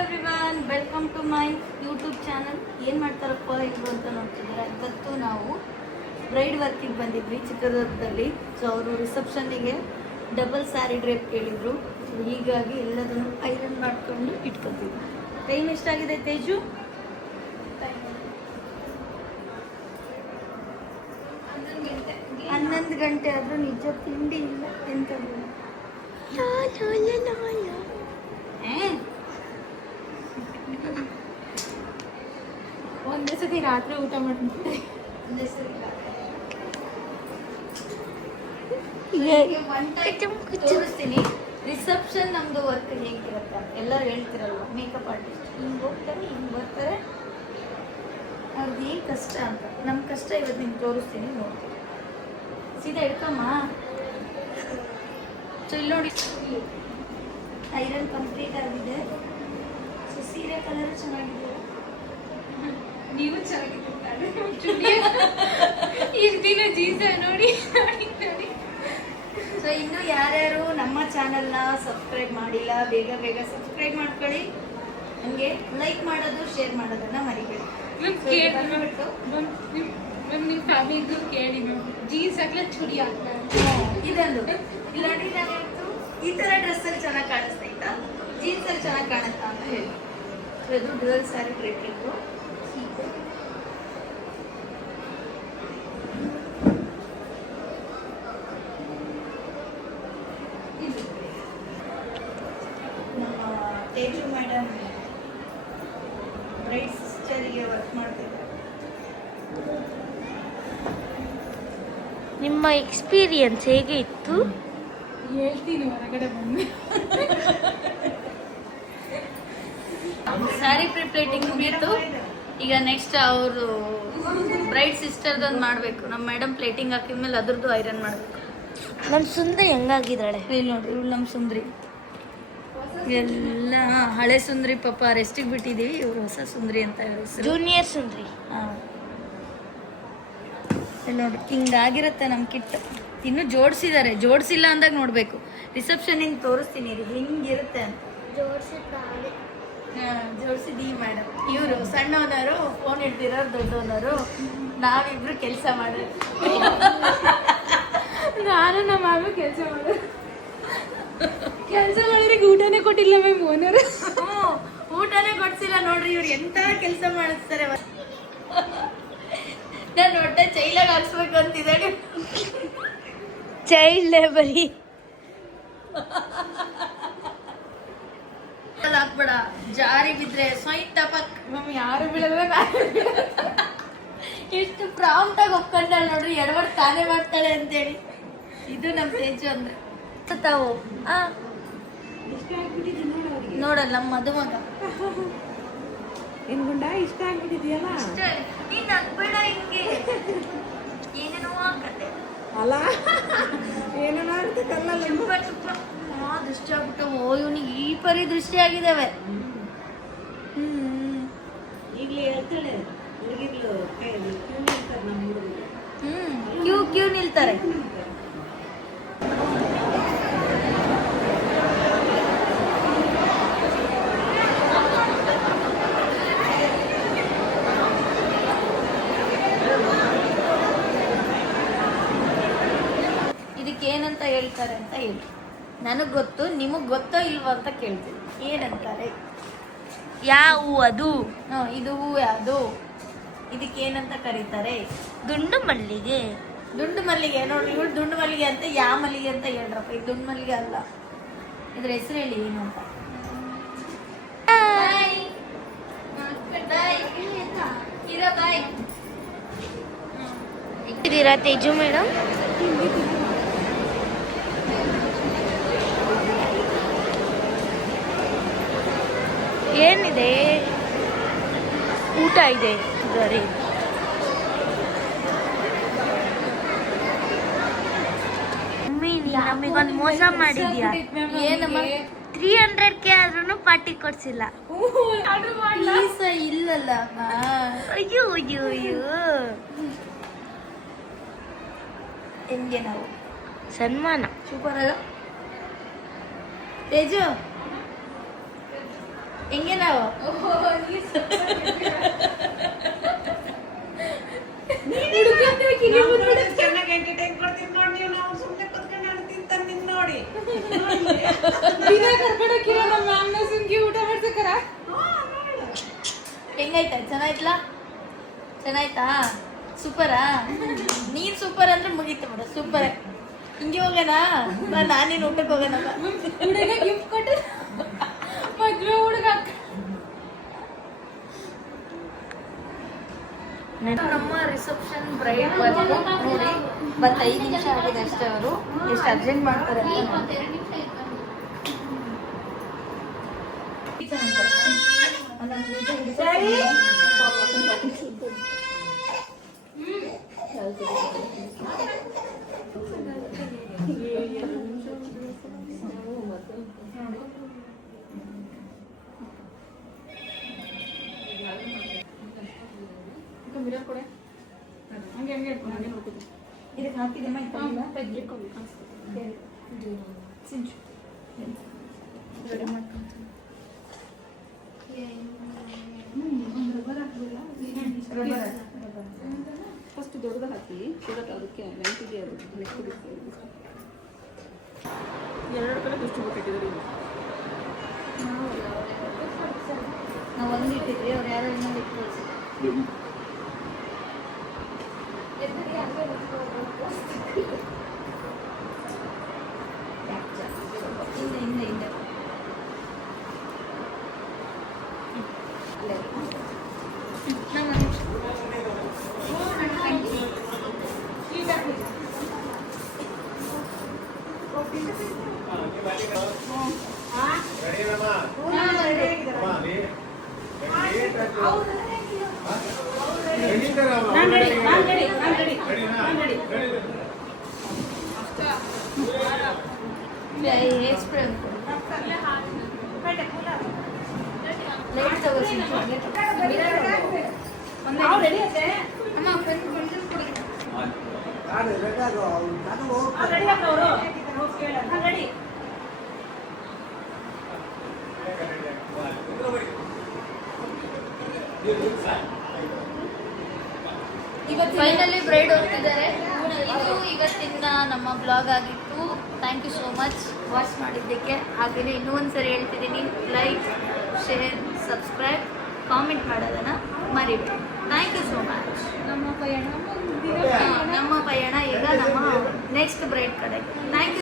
Everyone, welcome to my YouTube channel. ಏನು ಮಾಡ್ತಾರಪ್ಪ ಇವರು ಅಂತ ನೋಡ್ತಿದ್ದಾರೆ. ಇವತ್ತು ನಾವು ಬ್ರೈಡ್ ವರ್ಕಿಗೆ ಬಂದಿದ್ವಿ ಚಿತ್ರದುರ್ಗದಲ್ಲಿ. ಸೊ ಅವರು ರಿಸೆಪ್ಷನ್ನಿಗೆ ಡಬಲ್ ಸ್ಯಾರಿ ಡ್ರೇಪ್ ಕೇಳಿದರು. ಸೊ ಹೀಗಾಗಿ ಎಲ್ಲದನ್ನು ಐರನ್ ಮಾಡ್ಕೊಂಡು ಇಟ್ಕೊತೀವಿ. ಟೈಮ್ ಎಷ್ಟಾಗಿದೆ ತೇಜು? 11 ಗಂಟೆ ಆದರೂ ನಿಜ ತಿಂಡಿ ಇಲ್ಲ ಎಂಥದ್ದು. ಒಂದೇ ಸತಿ ರಾತ್ರಿ ಊಟ ಮಾಡ್ಬಿಟ್ಟೆ. ತೋರಿಸ್ತೀನಿ ರಿಸೆಪ್ಷನ್ ನಮ್ದು ವರ್ಕ್ ಹೇಗಿರುತ್ತೆ. ಎಲ್ಲರೂ ಹೇಳ್ತಿರಲ್ವ, ಮೇಕಪ್ ಆರ್ಟಿಸ್ಟ್ ಹಿಂಗೆ ಹೋಗ್ತಾರೆ ಹಿಂಗೆ ಬರ್ತಾರೆ, ಅವ್ರದ್ದು ಏನು ಕಷ್ಟ ಅಂತ. ನಮ್ಮ ಕಷ್ಟ ಇವತ್ತು ನಿಮ್ಗೆ ತೋರಿಸ್ತೀನಿ, ನೋಡ್ತೀನಿ. ಸೀದಾ ಹಿಡ್ಕಮ್ಮ. ಸೊ ಇಲ್ಲಿ ನೋಡಿ, ಐರನ್ ಕಂಪ್ಲೀಟ್ ಆಗಿದೆ. ಸೊ ಸೀರೆ ಕಲರ್ ಚೆನ್ನಾಗಿದೆ. ನೀವು ಚೆನ್ನಾಗಿರ್ತಾರೆ ಇಷ್ಟು ದಿನ ಜೀಸ ನೋಡಿ ನೋಡಿ ನೋಡಿ. ಸೊ ಇನ್ನು ಯಾರ್ಯಾರು ನಮ್ಮ ಚಾನಲ್ನ ಸಬ್ಸ್ಕ್ರೈಬ್ ಮಾಡಿಲ್ಲ, ಬೇಗ ಬೇಗ ಸಬ್ಸ್ಕ್ರೈಬ್ ಮಾಡ್ಕೊಳ್ಳಿ. ನಮಗೆ ಲೈಕ್ ಮಾಡೋದು, ಶೇರ್ ಮಾಡೋದನ್ನ ಮರಿಬೇಡಿ. ನಿಮ್ಮ ಫ್ಯಾಮಿಲಿಗೂ ಕೇಳಿ ಮ್ಯಾಮ್, ಜೀನ್ಸ್ ಹಾಕ್ಲ ಚುಡಿ ಹಾಕ್ತಾರೆ. ಇದೊಂದು ಇಲ್ಲಾಂದ್ರೆ ನಾನಿವತ್ತು ಈ ಥರ ಡ್ರೆಸ್ಸಲ್ಲಿ ಚೆನ್ನಾಗಿ ಕಾಣಿಸ್ತೈತಾ, ಜೀನ್ಸಲ್ಲಿ ಚೆನ್ನಾಗಿ ಕಾಣುತ್ತಾ ಅಂತ ಹೇಳಿ. ಇದು ಡ್ಯುಯಲ್ ಸ್ಯಾರಿ ಡ್ರೇಪಿಂಗು. ನಮ್ಮ ತೇಜು ಮೇಡಮ್ ಬ್ರೈಡ್ ಸಿಸ್ಟರಿಗೆ ವರ್ಕ್ ಮಾಡ್ತಿದ್ದಾರೆ. ನಿಮ್ಮ ಎಕ್ಸ್ಪೀರಿಯನ್ಸ್ ಹೇಗೆ ಇತ್ತು? ಹೇಳ್ತೀನಿ ಹೊರಗಡೆ ಬಂದು. ಸ್ಯಾರಿ ಪ್ರಿಪ್ಲೇಟಿಂಗ್ ಮುಗೀತು. ಈಗ ನೆಕ್ಸ್ಟ್ ಅವರು ಬ್ರೈಡ್ ಸಿಸ್ಟರ್ದೊಂದು ಮಾಡಬೇಕು. ನಮ್ಮ ಮೇಡಮ್ ಪ್ಲೇಟಿಂಗ್ ಹಾಕಿದ್ಮೇಲೆ ಅದ್ರದ್ದು ಐರನ್ ಮಾಡಬೇಕು. ನಮ್ಮ ಸುಂದರಿ ಹೆಂಗಾಗಿದ್ದಾಳೆ ಇಲ್ಲಿ ನೋಡಿ, ಇವಳು ನಮ್ಮ ಸುಂದ್ರಿ. ಎಲ್ಲ ಹಳೆ ಸುಂದ್ರಿ ಪಾಪ ರೆಸ್ಟಿಗೆ ಬಿಟ್ಟಿದ್ದೀವಿ. ಇವರು ಹೊಸ ಸುಂದ್ರಿ ಅಂತ ಹೆಸರು, ಜೂನಿಯರ್ ಸುಂದರಿ. ಹಾಂ, ಇಲ್ಲಿ ನೋಡಿ ಹಿಂಗಾಗಿರುತ್ತೆ ನಮ್ಮ ಕಿಟ್. ಇನ್ನೂ ಜೋಡಿಸಿದ್ದಾರೆ, ಜೋಡಿಸಿಲ್ಲ ಅಂದಾಗ ನೋಡಬೇಕು. ರಿಸೆಪ್ಷನ್ ಹಿಂಗೆ ತೋರಿಸ್ತೀನಿ, ಇದು ಹಿಂಗಿರುತ್ತೆ ಅಂತ. ಜೋಡಿಸಿದ್ದೀವಿ ಮೇಡಮ್. ಇವರು ಸಣ್ಣ ಓನರು, ಫೋನ್ ಇಡ್ತಿರೋರು ದೊಡ್ಡ ಓನರು, ನಾವಿಬ್ರು ಕೆಲಸ ಮಾಡೋದು. ನಾನು ನಮ್ಮ ಮಾಮಿ ಕೆಲಸ ಮಾಡಿದ್ರೆ ಊಟನೇ ಕೊಟ್ಟಿಲ್ಲ ಮ್ಯಾಮ್ ಓನರ್. ಊಟನೇ ಕೊಡ್ಸಿಲ್ಲ ನೋಡ್ರಿ. ಇವ್ರು ಎಂತ ಕೆಲಸ ಮಾಡಿಸ್ತಾರೆ. ನಾನು ಹೊಟ್ಟೆ ಚೈಲಾಗ ಹಾಕ್ಸ್ಬೇಕು ಅಂತಿದ್ದಾಳೆ. ಚೈಲ್ಡ್ ಲೇಬರಿ ಹಾಕ್ಬೇಡ, ಜಾರಿ ಬಿದ್ರೆ ಸ್ವೈತಪಕ್. ಮ್ಯಾಮ್ ಯಾರು ಬೀಳಲ್ಲ, ಇಷ್ಟು ಪ್ರಾಂಪ್ಟ್ ಆಗಿ ಒಪ್ಕೊಂಡಾಳೆ ನೋಡ್ರಿ. ಎಡವಡ್ ತಾನೇ ಮಾಡ್ತಾಳೆ ಅಂತೇಳಿ. ಇದು ನಮ್ಮ ತೇಜು ಅಂದ್ರೆ ತಾವು ನೋಡಲ್ಲ ನಮ್ಮ ಮದುಮಗ. ಏನ್ಗುಂಡ ಇಷ್ಟ ಆಗ್ಬಿಟ್ಟಿದ್ಯಲ್ಲ ನೀನ್ ನಗ್ಬೇಡ ಹಿಂಗೆ, ಏನೇನೋ ಆಗತ್ತೆ ಅಲ್ಲ, ಏನೋ ಆಗ್ತದಲ್ಲ. ದೃಷ್ಟಿ ಆಗ್ಬಿಟ್ಟವು. ಇವನಿಗೆ ಈ ಪರಿ ದೃಷ್ಟಿ ಆಗಿದ್ದಾವೆ. ಕ್ಯೂ ನಿಲ್ತಾರೆ. ಇದಕ್ಕೇನಂತ ಹೇಳ್ತಾರೆ ಅಂತ ಹೇಳಿ. ನನಗೆ ಗೊತ್ತು, ನಿಮಗೆ ಗೊತ್ತೋ ಇಲ್ವೋ ಅಂತ ಕೇಳ್ತೀನಿ. ಏನಂತಾರೆ? ಯಾವ ಅದು? ಇದು ಹೂವು ಯಾವುದು? ಇದಕ್ಕೇನಂತ ಕರೀತಾರೆ? ದುಂಡು ಮಲ್ಲಿಗೆ. ದುಂಡು ಮಲ್ಲಿಗೆ ನೋಡಿ. ಇವಳು ದುಂಡು ಮಲ್ಲಿಗೆ ಅಂತ, ಯಾವ ಮಲ್ಲಿಗೆ ಅಂತ ಹೇಳ್ರಪ್ಪ. ಇದು ದುಂಡು ಮಲ್ಲಿಗೆ ಅಲ್ಲ. ಇದ್ರ ಹೆಸರು ಹೇಳಿ ಏನು ಅಂತ. ಇದ್ದೀರಾ ತೇಜು ಮೇಡಮ್? ಏನಿದೆ? ಊಟ ಇದೆ. ಸರಿ, ಮಮ್ಮಿ ನಮಗೊಂದು ಮೋಸ ಮಾಡಿದ್ಯಾ. ಏನಮ್ಮ? 300K ಆದ್ರೂ ಪಾರ್ಟಿ ಕೊಡ್ಸಿಲ್ಲ. ಇಲ್ಲಲ್ಲ. ಅಯ್ಯೋ ಅಯ್ಯೋ ಅಯ್ಯೋ. ಹೆಂಗೆ ನಾವು ಸನ್ಮಾನ ಸೂಪರ್ ಅಲ್ಲ ತೇಜು? ಹೆಂಗೆ ನಾವು ಚೆನ್ನಾಗಿ ಎಂಟರ್ಟೈನ್ ಕೊಡ್ತೀನಿ ನೋಡಿ ನೀವು. ನಾವು ಸುಮ್ಮನೆ ಕುತ್ಕೊಂಡು ನಾನು ತಿಂತಾನೆ ನಿನ್ ನೋಡಿ. ಊಟ ಮಾಡ್ಸಕರ ಹೆಂಗಾಯ್ತಾ? ಚೆನ್ನಾಯ್ತಲ್ಲ? ಚೆನ್ನಾಯ್ತಾ? ಸೂಪರಾ? ನೀನ್ ಸೂಪರ್ ಅಂದ್ರೆ ಮುಗೀತು ಬಿಡ. ಸೂಪರ್. ಹಿಂಗೆ ಹೋಗೋಣ? ನಾನೇನು ಊಟಕ್ಕೆ ಹೋಗೋಣ? ಹುಡುಗ ಗಿಫ್ಟ್ ಕೊಟ್ಟು ಮದ್ವೆ ಹುಡುಗ ನಮ್ಮ ರಿಸೆಪ್ಷನ್ ಬ್ರೈಡ್ ವರ್ಕ್ ನೋಡಿ ಬಟ್ 5 ನಿಮಿಷ ಆಗಿದೆ ಅಷ್ಟೇ. ಅವರು ಎಷ್ಟು ಅರ್ಜೆಂಟ್ ಮಾಡ್ತಾರೆ ಅಂತ ಇದಕ್ಕೆ ಹಾಕಿದೆಮ್ಮ ಫಸ್ಟ್ ದೊಡ್ಡದು ಹಾಕಿ ಶುಗರ್ ಅದಕ್ಕೆ ಮೆಂತಿಗೆ ಅದು ಮೆಕ್ಕಿಗೆ ಎರಡು ಕಡೆ ಡಿಸ್ಟ್ರಿಬ್ಯೂಟ್ ಇಟ್ಟಿದ್ದೀರಿ. ನಾವು ಒಂದು ಇಟ್ಟಿದ್ವಿ, ಅವ್ರು ಯಾರೋ ಇನ್ನೊಂದು ಇಟ್ಟು ಹಿಂದೆ ಹಿಂದೆ ಹಿಂದೆ ನಮ್ಮ ಲೈಟ್ ತಗೋಸಿ ಇವತ್ತು ಫೈನಲಿ ಬ್ರೈಡ್ ಹೋಗ್ತಿದ್ದಾರೆ. ಇದು ಇವತ್ತಿನ ನಮ್ಮ ಬ್ಲಾಗ್ ಆಗಿತ್ತು. Thank you so much watch ಮಾಡಿದ್ದಕ್ಕೆ. ಹಾಗೆಯೇ ಇನ್ನೂ ಒಂದು ಸರಿ ಹೇಳ್ತಿದ್ದೀನಿ, ಲೈಕ್, ಶೇರ್, ಸಬ್ಸ್ಕ್ರೈಬ್, ಕಾಮೆಂಟ್ ಮಾಡೋದನ್ನು ಮರಿಬೇಡಿ. Thank you so much. ನಮ್ಮ ಪಯಣ ಈಗ ನಮ್ಮ ನೆಕ್ಸ್ಟ್ ಬ್ರೈಡ್ ಕಡೆಗೆ. Thank you.